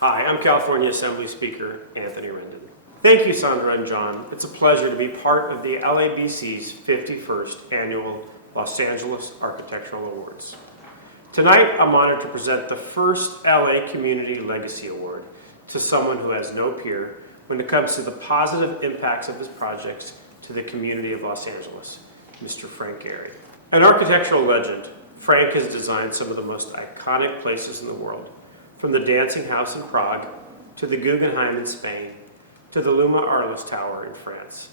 Hi, I'm California Assembly Speaker Anthony Rendon. Thank you, Sandra and John. It's a pleasure to be part of the LABC's 51st Annual Los Angeles Architectural Awards. Tonight, I'm honored to present the first LA Community Legacy Award to someone who has no peer when it comes to the positive impacts of his projects to the community of Los Angeles, Mr. Frank Gehry. An architectural legend, Frank has designed some of the most iconic places in the world, from the Dancing House in Prague, to the Guggenheim in Spain, to the Luma Arles Tower in France.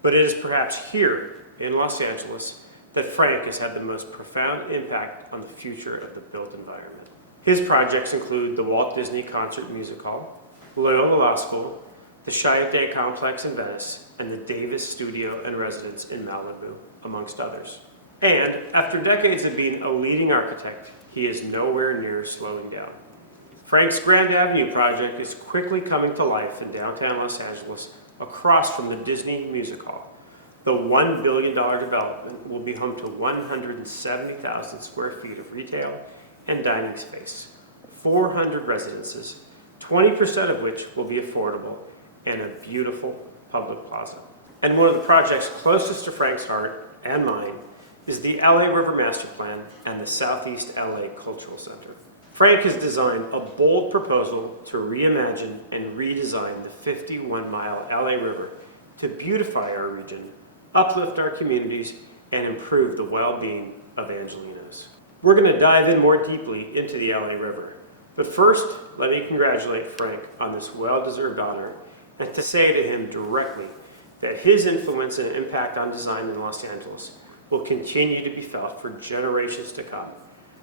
But it is perhaps here in Los Angeles that Frank has had the most profound impact on the future of the built environment. His projects include the Walt Disney Concert Music Hall, Loyola Law School, the Chiat Complex in Venice, and the Davis Studio and Residence in Malibu, amongst others. And after decades of being a leading architect, he is nowhere near slowing down. Frank's Grand Avenue project is quickly coming to life in downtown Los Angeles across from the Disney Music Hall. The $1 billion development will be home to 170,000 square feet of retail and dining space, 400 residences, 20% of which will be affordable, and a beautiful public plaza. And one of the projects closest to Frank's heart and mine is the LA River Master Plan and the Southeast LA Cultural Center. Frank has designed a bold proposal to reimagine and redesign the 51-mile LA River to beautify our region, uplift our communities, and improve the well-being of Angelenos. We're going to dive in more deeply into the LA River. But first, let me congratulate Frank on this well-deserved honor and to say to him directly that his influence and impact on design in Los Angeles will continue to be felt for generations to come.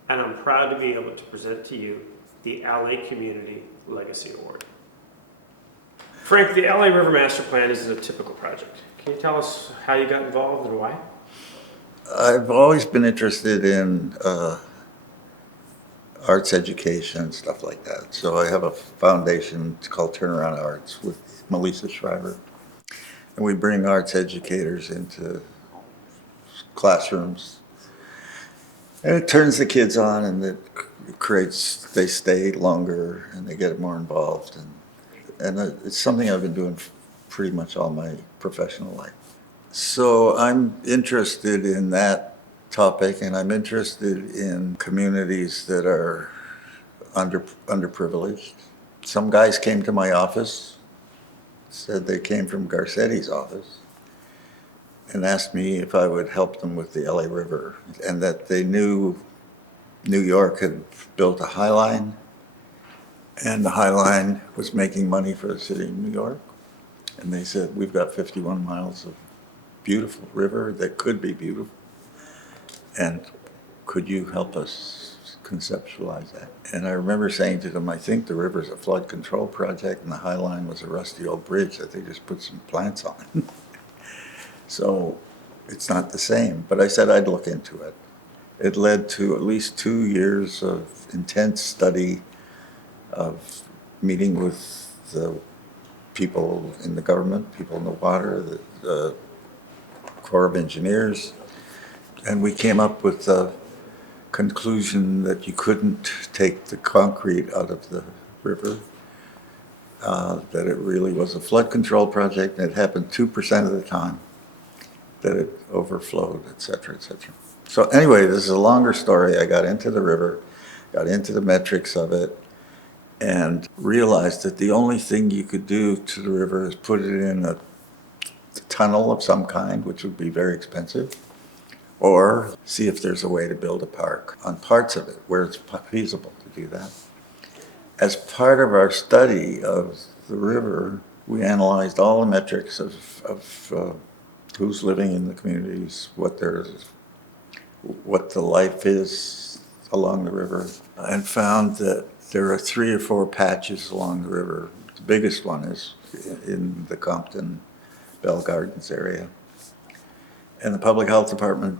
And I'm proud to be able to present to you the LA Community Legacy Award. Frank, the LA River Master Plan isn't a typical project. Can you tell us how you got involved and why? I've always been interested in arts education and stuff like that. So I have a foundation, it's called Turnaround Arts with Melissa Shriver. And we bring arts educators into classrooms. And it turns the kids on, and it creates, they stay longer and they get more involved. And it's something I've been doing pretty much all my professional life. So I'm interested in that topic, and I'm interested in communities that are underprivileged. Some guys came to my office, said they came from Garcetti's office, and asked me if I would help them with the LA River, and that they knew New York had built a High Line, and the High Line was making money for the city of New York. And they said, we've got 51 miles of beautiful river that could be beautiful, and could you help us conceptualize that? And I remember saying to them, I think the river's a flood control project and the High Line was a rusty old bridge that they just put some plants on. So it's not the same, but I said I'd look into it. It led to at least 2 years of intense study, of meeting with the people in the government, people in the water, the Corps of Engineers, and we came up with the conclusion that you couldn't take the concrete out of the river, that it really was a flood control project, and it happened 2% of the time that it overflowed, et cetera, et cetera. So anyway, this is a longer story. I got into the river, got into the metrics of it, and realized that the only thing you could do to the river is put it in a tunnel of some kind, which would be very expensive, or see if there's a way to build a park on parts of it where it's feasible to do that. As part of our study of the river, we analyzed all the metrics of who's living in the communities, what the life is along the river, and found that there are 3 or 4 patches along the river. The biggest one is in the Compton Bell Gardens area. And the public health department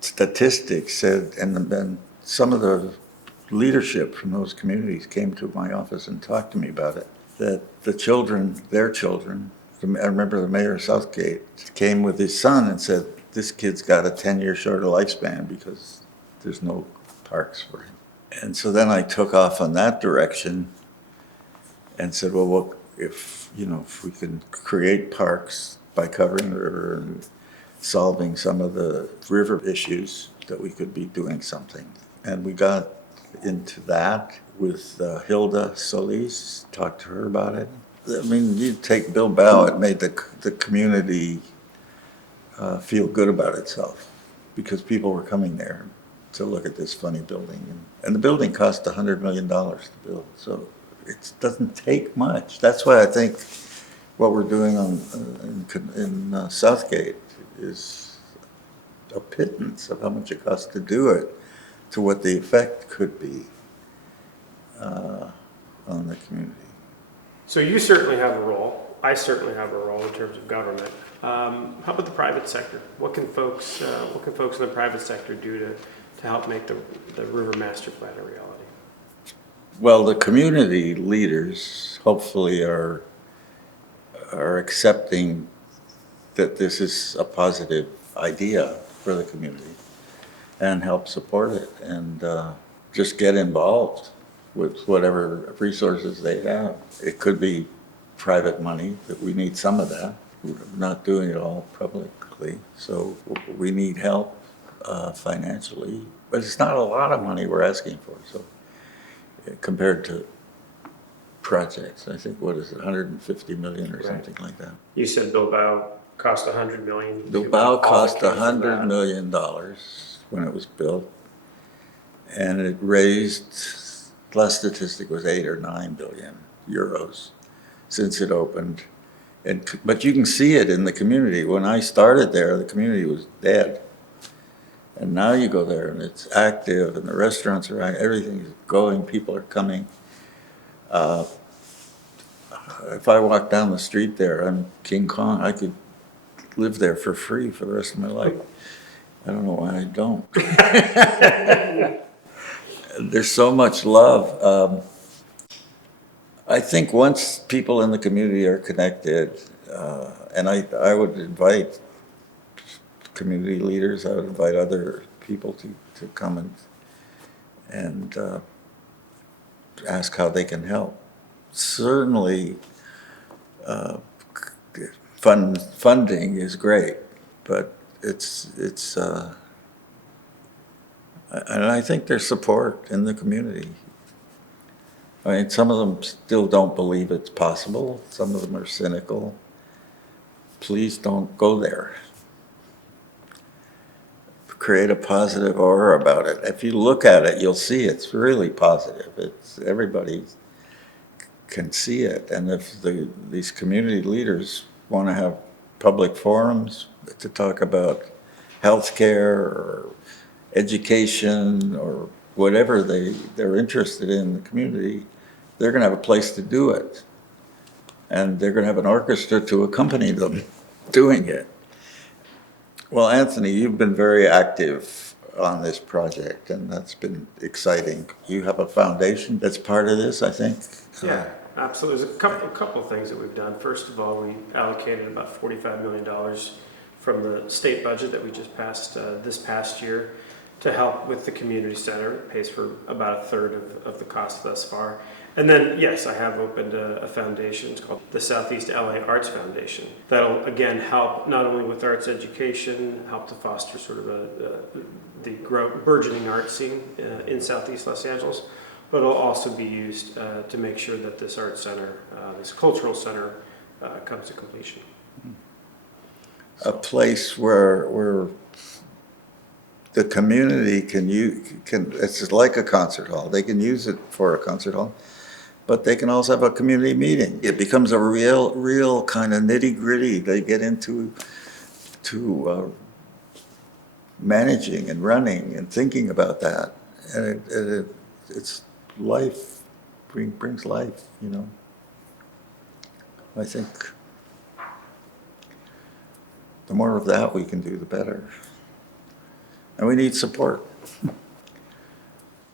statistics said, and then some of the leadership from those communities came to my office and talked to me about it, that the children, their children, I remember the mayor of Southgate came with his son and said, this kid's got a 10-year shorter lifespan because there's no parks for him. And so then I took off on that direction and said, well, what if, if we can create parks by covering the river and solving some of the river issues, that we could be doing something. And we got into that with Hilda Solis, talked to her about it. I mean, you take Bilbao, it made the community feel good about itself because people were coming there to look at this funny building. And the building cost $100 million to build, so it doesn't take much. That's why I think what we're doing in Southgate is a pittance of how much it costs to do it to what the effect could be on the community. So you certainly have a role. I certainly have a role in terms of government. How about the private sector? What can folks in the private sector do to help make the river master plan a reality? Well, the community leaders hopefully are accepting that this is a positive idea for the community and help support it and just get involved with whatever resources they have. It could be private money, that we need some of that. We're not doing it all publicly, so we need help financially. But it's not a lot of money we're asking for, so compared to projects, I think, what is it, 150 million or something like that. You said Bilbao cost $100 million. Bilbao cost $100 million when it was built, and it raised, last statistic was 8 or 9 billion euros since it opened. But you can see it in the community. When I started there, the community was dead. And now you go there and it's active and the restaurants are active, everything is going, people are coming. If I walk down the street there, I'm King Kong. I could live there for free for the rest of my life. I don't know why I don't. There's so much love. I think once people in the community are connected, and I would invite community leaders, I would invite other people to come and ask how they can help. Certainly, funding is great, but it's and I think there's support in the community. I mean, some of them still don't believe it's possible. Some of them are cynical. Please don't go there. Create a positive aura about it. If you look at it, you'll see it's really positive. Everybody can see it. And if these community leaders want to have public forums to talk about healthcare or education or whatever they're interested in the community, they're going to have a place to do it. And they're going to have an orchestra to accompany them doing it. Well, Anthony, you've been very active on this project, and that's been exciting. You have a foundation that's part of this, I think. Yeah, absolutely. There's a couple of things that we've done. First of all, we allocated about $45 million from the state budget that we just passed this past year to help with the community center. It pays for about a third of the cost thus far. And then, yes, I have opened a foundation. It's called the Southeast LA Arts Foundation. That'll, again, help not only with arts education, help to foster sort of the burgeoning art scene in Southeast Los Angeles, but it'll also be used to make sure that this art center, this cultural center, comes to completion. A place where the community can it's like a concert hall. They can use it for a concert hall, but they can also have a community meeting. It becomes a real kind of nitty-gritty. They get into managing and running and thinking about that, and it's life, brings life, I think the more of that we can do, the better. And we need support.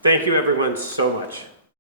Thank you, everyone, so much.